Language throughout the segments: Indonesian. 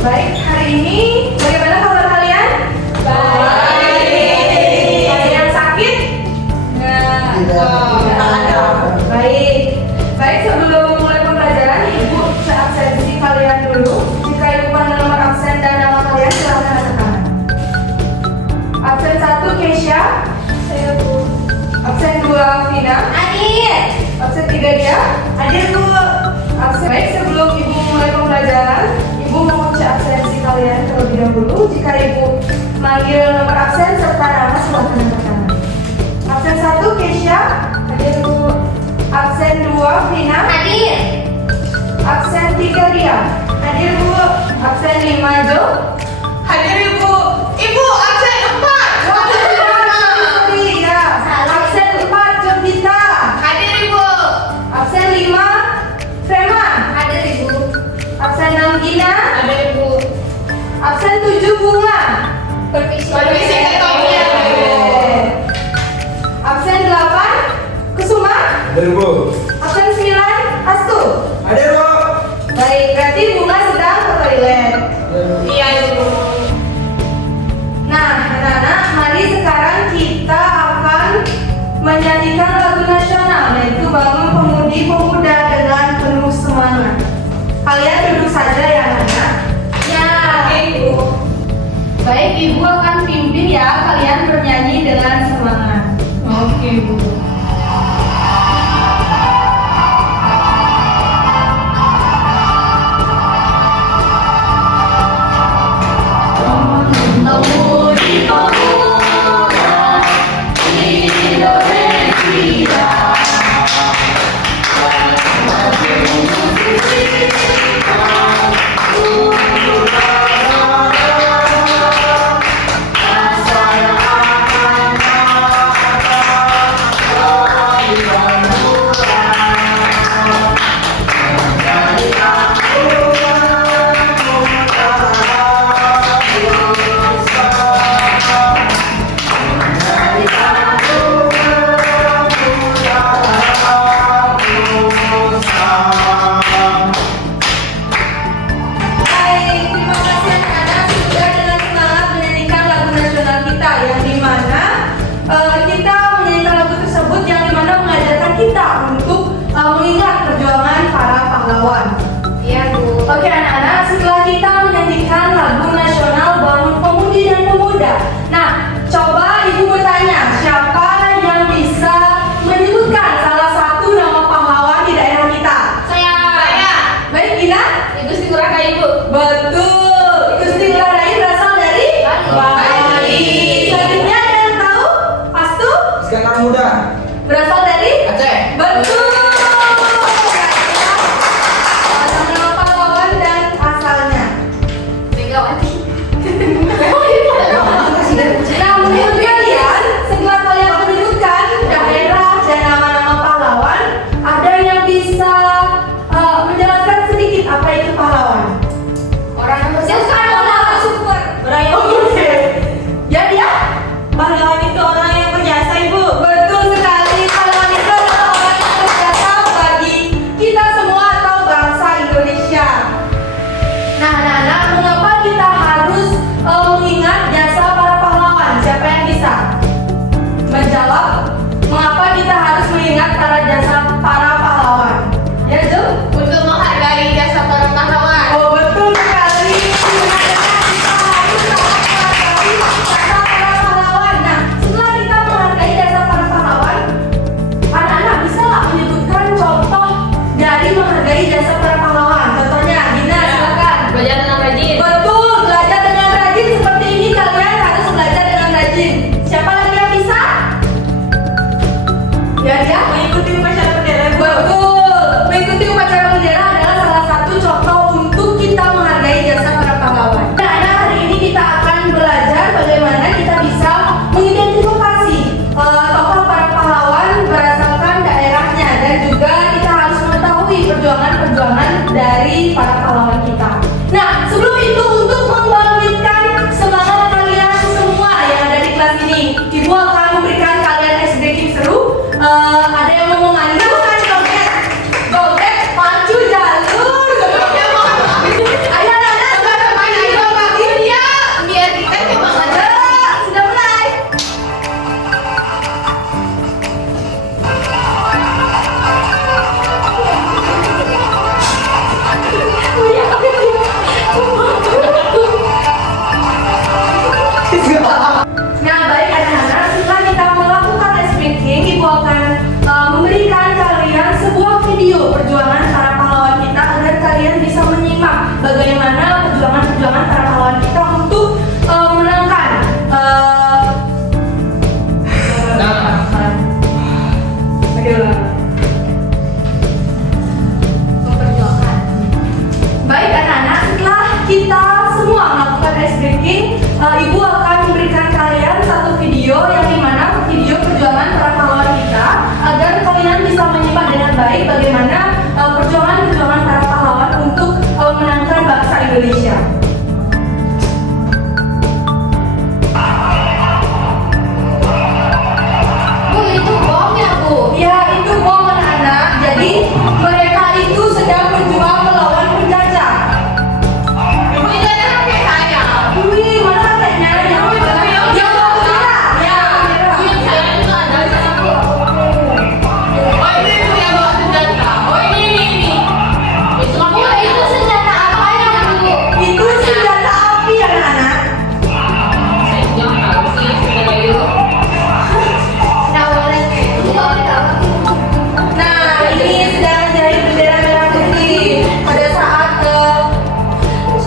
Baik, hari ini bagaimana kabar kalian? Baik. Kalian sakit? Tidak ada. Baik. Baik, sebelum mulai pembelajaran, Ibu absensi kalian dulu. Jika Ibu panggil nomor absen dan nama kalian, silakan angkat tangan. Absen 1 Keisha. Saya Bu. Absen 2 Vina. Hadir. Absen 3 Dia. Hadir Bu. Absen. Baik, sebelum Ibu mulai pembelajaran, Ibu mengucap absensi kalian terlebih dahulu. Jika Ibu manggil nomor absen serta nama, silakan angkat tangan. Absen 1 Keisha. Hadir Bu. Absen 2 Vina. Hadir. Absen 3 Dia. Hadir Bu. Absen 5 Jo. Hadir Ibu. Ibu absen 4. Absen 4 Jovita. Hadir Ibu. Absen 5 Frema. Hadir Ibu. Absen 6 Gina. Hadir Ibu. Absen 7 Bunga. Permisi Kak Tomia. Absen 8 Kusuma. Hadir Bu. Absen 9 Astu. Hadir Bu. Baik, berarti Bunga sedang ke toilet. Iya Ibu. Nah, anak-anak, mari sekarang kita akan menyanyikan lagu nasional, yaitu Bangun Pemudi Pemuda dengan penuh semangat. Kalian duduk saja ya anak-anak. Ya Ibu. Baik, Ibu akan pimpin ya. bagaimana perjuangan para pahlawan kita untuk menangkan Memperjuangkan. Baik anak-anak, setelah kita semua melakukan ice breaking, ibu akan memberikan kalian satu video yang dimana video perjuangan para pahlawan kita agar kalian bisa menyimak dengan baik bagaimana perjuangan para pahlawan untuk menangkan bangsa Indonesia. Bu, itu bom ya, Bu? Ya, itu bom anak-anak. Jadi mereka itu sedang berjuang melawan penjajah. Bu, itu ada kakek saya. Wih, mana kakeknya? Yang bendera. Ya, Bu, yang saya juga ada di sana, Bu. Oh, ini Bu yang bawa senjata. Oh, ini. Itu kan Bu, itu senjata apa ya, Bu? itu senjata api anak-anak. Saya jangan tahu sih, senjata itu. Tawaran itu apa? Nah, ini sedang menjadi bendera merah putih pada saat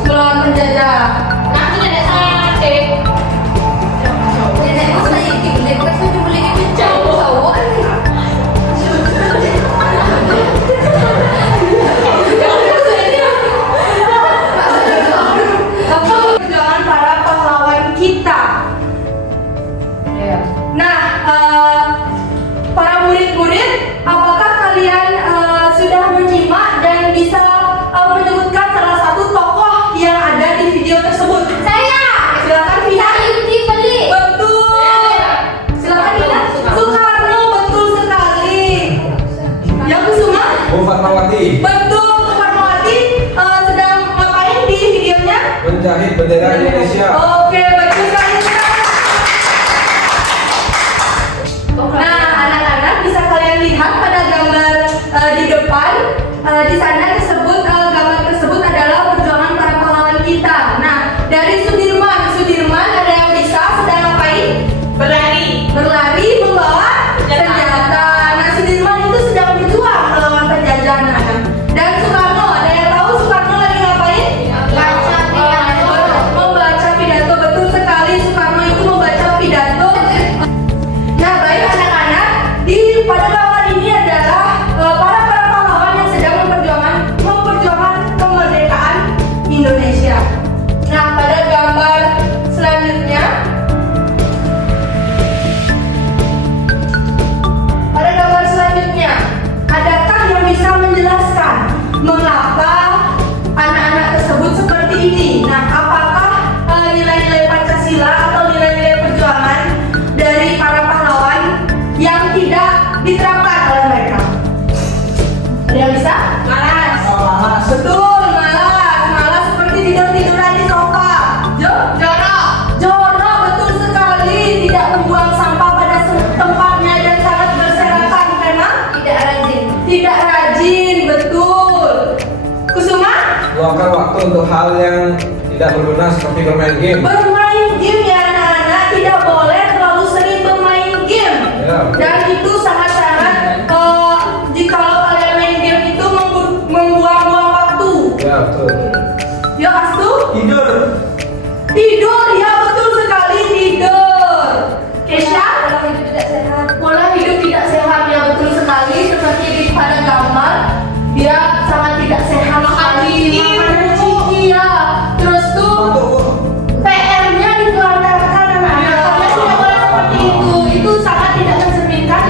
melawan penjajah. Nah, itu nenek saya, Cek. Nenekku saya nenekku saya cuma lagi pecah, cowok. Perjuangan para pahlawan kita. Nah, para murid-murid, apakah kalian sudah menyimak dan bisa menyebutkan salah satu tokoh yang ada di video tersebut? Saya. Silakan Vina. Inti beli. Betul. Silakan Vina. Soekarno, betul sekali. Yang Kusuma? Bu Fatmawati Betul. Soekarnowati sedang ngapain di videonya? menjahit bendera Indonesia. Oke, betul sekali. Nah, anak-anak bisa kalian lihat pada gambar di depan. Di sana gambar tersebut adalah perjuangan para pahlawan kita. Nah, dari Sudirman ada yang bisa sedang ngapain? Berlari membawa senjata. Nah, Sudirman itu sedang berjuang melawan penjajah. Dan Soekarno, ada yang tahu Soekarno lagi ngapain? Baca pidato. Membaca pidato, betul sekali. Soekarno itu membaca pidato. Nah, baik anak-anak, pada gambar ini adalah para pahlawan yang sedang memperjuangkan kemerdekaan Indonesia. Nah, pada gambar selanjutnya, adakah yang bisa menjelaskan mengapa anak-anak tersebut seperti ini? Nah, apakah nilai-nilai Pancasila atau nilai-nilai perjuangan dari para pahlawan yang tidak diterapkan oleh mereka? Ada yang bisa? Malas. Betul, malas seperti tidur-tiduran di sofa. Jorok, betul sekali. Tidak membuang sampah pada tempatnya dan sangat berserakan karena tidak rajin, betul. Kusuma? Luangkan waktu untuk hal yang tidak berguna seperti bermain game. Bermain game ya anak-anak, tidak boleh terlalu sering bermain game. Ya. Dan itu sangat-sangat jikalau kalian main game itu membuang-buang waktu. Ya betul. Ya Astu? Tidur. Ya betul sekali, tidur. Kesha? Pola hidup tidak sehat, ya betul sekali. Seperti di pada gambar, dia sangat tidak sehat sekali. Makanan ciki ya. Terus tuh PR-nya dikeluarkan anak-anak. Kalian tidak boleh seperti itu. Itu sangat tidak mencerminkan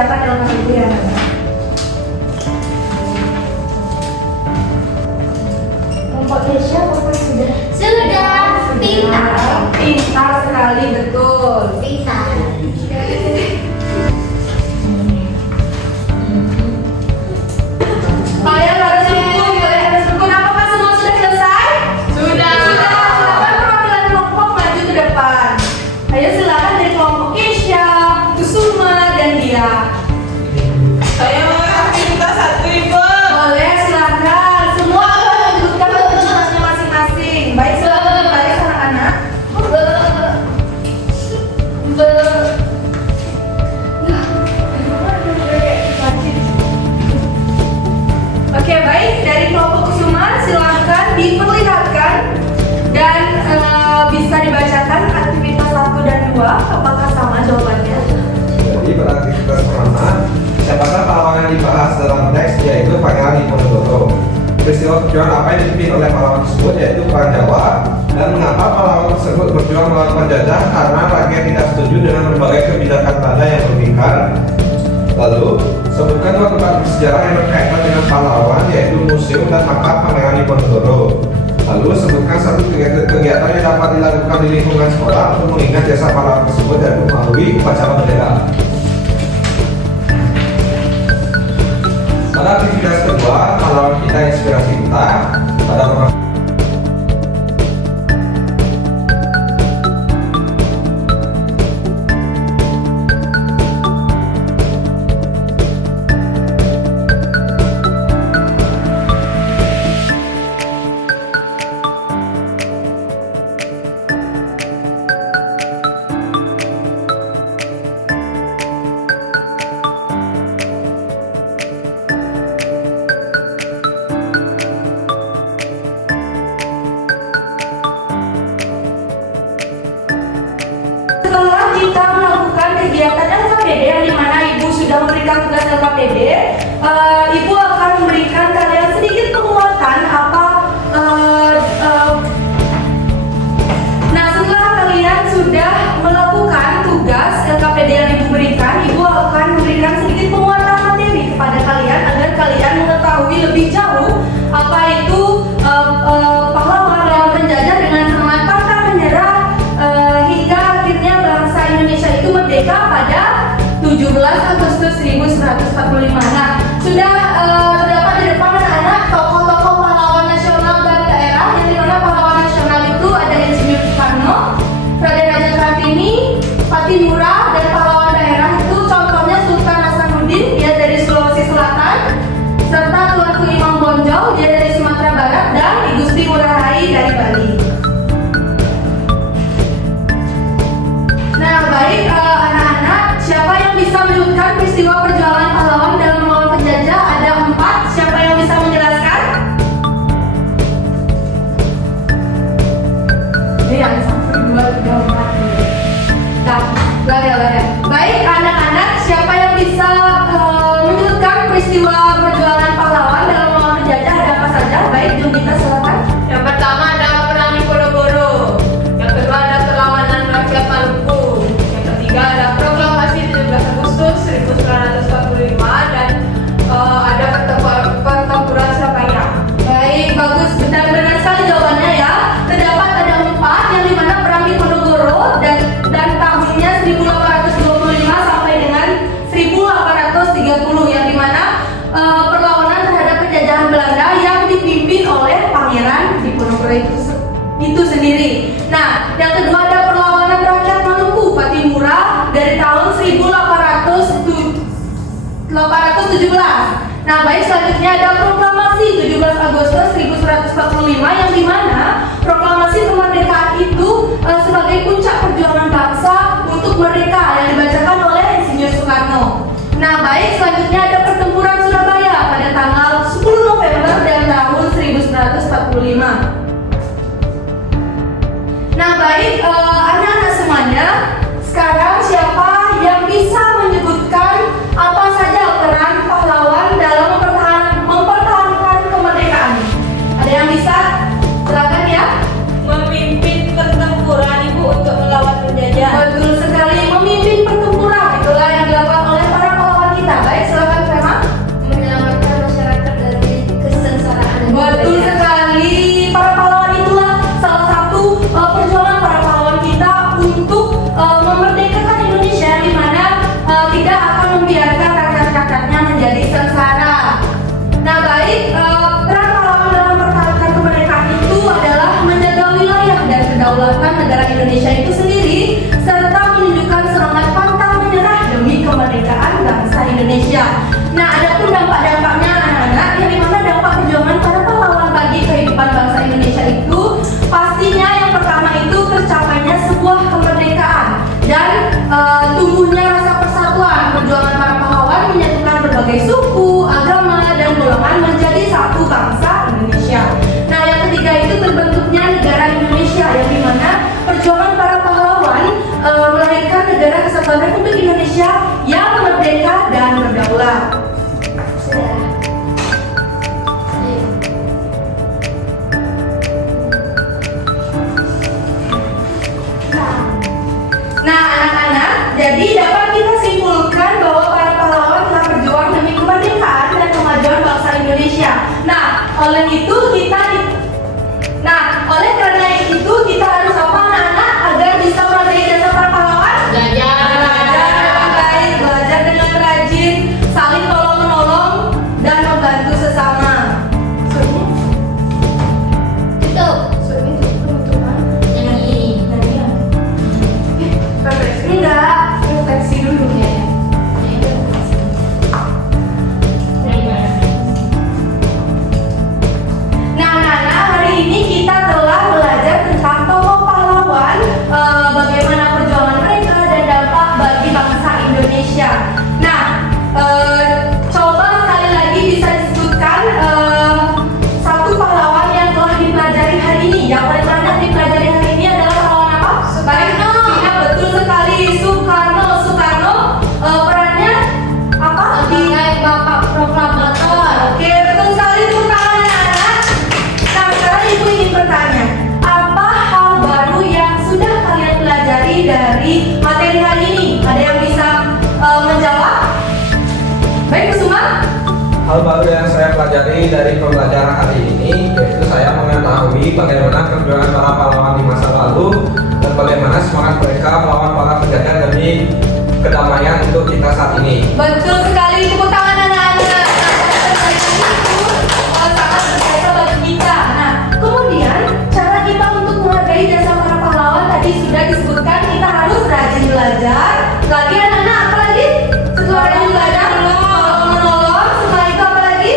kerjakan dalam hal itu ya Nana? Kelompok Keisha apa sudah? Sudah. Pintar. Pintar sekali, betul. Pintar. Kalian harus rukun, kalian harus rukun. Apakah semua sudah selesai? Sudah. Silakan perwakilan kelompok maju ke depan. Ayo silakan dari kelompok Keisha, Kusuma, dan Dia. Saya mau aktivitas satu ibu. Boleh, silakan. Semua akan menyebutkan aktivitasnya masing-masing. Baik, silakan kembali anak-anak. Oke, baik. Dari kelompok Kusuma, silakan diperlihatkan dan bisa dibacakan aktivitas 1 dan 2. Apakah sama jawabannya? Jadi pada aktivitas pertama, siapakah pahlawan yang dibahas dalam teks yaitu Pangeran Diponegoro. Peristiwa perjuangan apa yang dipimpin oleh pahlawan tersebut yaitu Perang Jawa, dan mengapa pahlawan tersebut berjuang melawan penjajah karena rakyat tidak setuju dengan berbagai kebijakan Belanda yang merugikan. Lalu, sebutkan 2 tempat bersejarah yang berkaitan dengan pahlawan yaitu museum dan makam Pangeran Diponegoro. Lalu, sebutkan satu kegiatan yang dapat dilakukan di lingkungan sekolah untuk mengingat jasa pahlawan tersebut yaitu melalui upacara bendera. Pada aktivitas kedua, pahlawan kita inspirasi kita pada perang. Setelah kita melakukan kegiatan LKPD yang dimana Ibu sudah memberikan tugas LKPD, Ibu akan memberikan kalian sedikit penguatan Nah, setelah kalian sudah melakukan tugas LKPD yang Ibu berikan, Ibu akan memberikan sedikit penguatan materi kepada kalian agar kalian mengetahui lebih jauh apa itu pahlawan melawan penjajah dengan semangat pantang menyerah hingga akhirnya bangsa Indonesia itu merdeka pada 17 Agustus 1945. Nah, sudah terdapat di depan anak-anak tokoh-tokoh pahlawan nasional dan daerah, yang dimana pahlawan nasional itu ada Insinyur Soekarno, Raden Raja Kartini, Patimura, dan pahlawan daerah itu contohnya Sultan Hasanuddin, dia dari Sulawesi Selatan, serta Tuanku Imam Bonjol, dia dari Sumatera Barat, dan I Gusti Ngurah Rai dari Bali. Nah, baik anak-anak, siapa yang bisa menyebutkan peristiwa perjuangan pahlawan dalam melawan penjajah? Ada 4. Siapa yang bisa menjelaskan? Ini ada 1, 2, 3, 4. Nah, lada. Baik anak-anak, siapa yang bisa menyebutkan peristiwa perjuangan pahlawan dalam melawan penjajah? Ada apa saja? Baik, Junita silakan. Yang pertama ada Perang Diponegoro. Yang kedua ada perlawanan rakyat Maluku. Yang ketiga ada proklamasi 17 Agustus 1945 dan ada pertempuran Surabaya. Baik, bagus. Benar sekali jawabannya ya. Terdapat ada 4 yang dimana Perang Diponegoro dan tahunnya 1825 sampai dengan 1830, yang dimana perlawanan terhadap penjajahan Belanda yang dipimpin oleh Pangeran Diponegoro itu sendiri. Nah, yang kedua ada perlawanan rakyat Maluku Patimura dari tahun 1817. Nah, baik, selanjutnya ada proklamasi 17 Agustus 1945 yang dimana proklamasi kemerdekaan itu sebagai puncak perjuangan bangsa untuk merdeka yang dibacakan oleh Insinyur Soekarno. Nah, baik, selanjutnya ada pertempuran Surabaya pada tanggal 10 November dan tahun 1945. Nah, baik anak-anak semuanya, sekarang siapa yang bisa menyebutkan apa saja peran pahlawan dalam mempertahankan kemerdekaan? Ada yang bisa? Silakan ya. Memimpin pertempuran Ibu untuk melawan penjajah. Betul sekali, memimpin pertempuran. Itulah yang dilakukan oleh para pahlawan kedaulatan negara Indonesia itu sendiri, serta menunjukkan semangat pantang menyerah demi kemerdekaan bangsa Indonesia. Nah, adapun dampak-dampaknya anak-anak, yang dimana dampak perjuangan para pahlawan bagi kehidupan bangsa Indonesia itu, pastinya yang pertama itu tercapainya sebuah kemerdekaan dan tumbuhnya rasa persatuan. Perjuangan para pahlawan menyatukan berbagai suku, agama, dan golongan menjadi satu bangsa Indonesia. Nah, yang ketiga itu terbentuknya negara Indonesia, yang dimana perjuangan para pahlawan melahirkan negara kesatuan Republik Indonesia yang merdeka dan berdaulat. Nah, anak-anak, jadi dapat kita simpulkan bahwa para pahlawan telah berjuang demi kemerdekaan dan kemajuan bangsa Indonesia. Oleh karena itu kita harus apa anak-anak agar bisa menghargai jasa para pahlawan? Belajar dengan baik, belajar dengan rajin, saling tolong-menolong dan membantu sesama. Enggak, refleksi dulu ya. Nah, anak-anak, hari ini kita telah belajar tentang tokoh pahlawan, bagaimana perjuangan mereka dan dampak bagi bangsa Indonesia. Nah, coba sekali lagi bisa disebutkan satu pahlawan yang telah dipelajari hari ini. Yang paling banyak dipelajari hari ini adalah pahlawan apa? Soekarno. Ya, betul sekali, Soekarno. Perannya apa? Sebagai Bapak Proklamator. Oke, betul sekali, tepuk tangan anak-anak. Nah, sekarang ibu ingin bertanya, apa hal baru yang sudah kalian pelajari dari materi hari ini? Ada yang bisa menjawab? Baik, Kusuma. Hal baru yang saya pelajari dari pembelajaran hari ini yaitu saya mengetahui bagaimana perjuangan para pahlawan di masa lalu dan bagaimana semangat mereka melawan para penjajah demi kedamaian untuk kita saat ini. Betul sekali, tepuk tangan anak-anak. Nah, sangat berjasa bagi kita. Nah, kemudian cara kita untuk menghargai jasa para pahlawan tadi sudah disebutkan, kita harus rajin belajar. Lagi anak-anak, apa lagi? Setelah rajin belajar, menolong. Setelah itu apa lagi?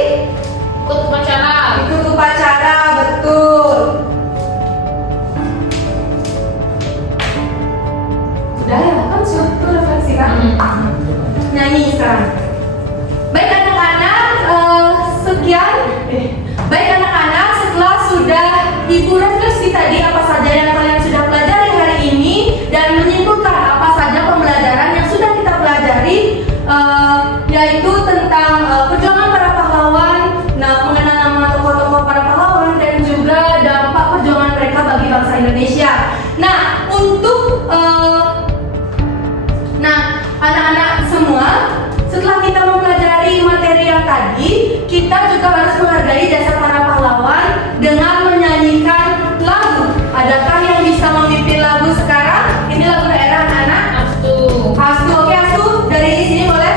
Ikut upacara. Ikut upacara, betul. Sudah ya, kan sudah refleksi kan? Nyanyi sekarang. Baik anak-anak, Baik anak-anak, setelah sudah ibu refleksi tadi apa saja yang kalian sudah pelajari hari ini dan menyimpulkan apa saja pembelajaran yang sudah kita pelajari, yaitu tentang perjuangan para pahlawan, mengenal nama tokoh-tokoh para pahlawan dan juga dampak perjuangan mereka bagi bangsa Indonesia. Anak-anak semua, setelah kita mempelajari materi yang tadi, kita juga harus menghargai jasa para pahlawan dengan menyanyikan lagu. Adakah yang bisa memimpin lagu sekarang? Ini lagu daerah anak-anak. Astu, oke Astu, dari sini boleh?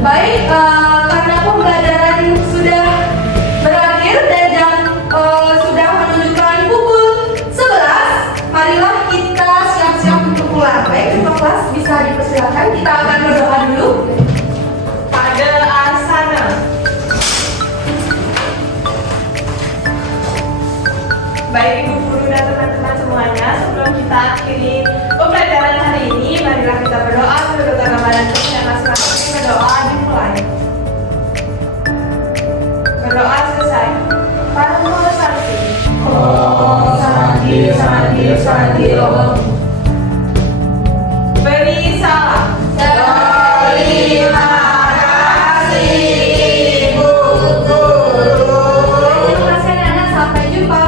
Baik, karena pembelajaran sudah berakhir dan jam sudah menunjukkan pukul 11, marilah kita siap-siap untuk pulang. Baik, semua kelas bisa dipersilakan. Kita akan berdoa dulu. Pada asana. Baik ibu guru dan teman-teman semuanya, sebelum kita akhiri pembelajaran hari ini, marilah kita berdoa menurut agama dan kepercayaan masing-masing. Berdoa Adilah. Beri salam. Terima kasih Ibu Guru. Terima kasih anak-anak, sampai jumpa.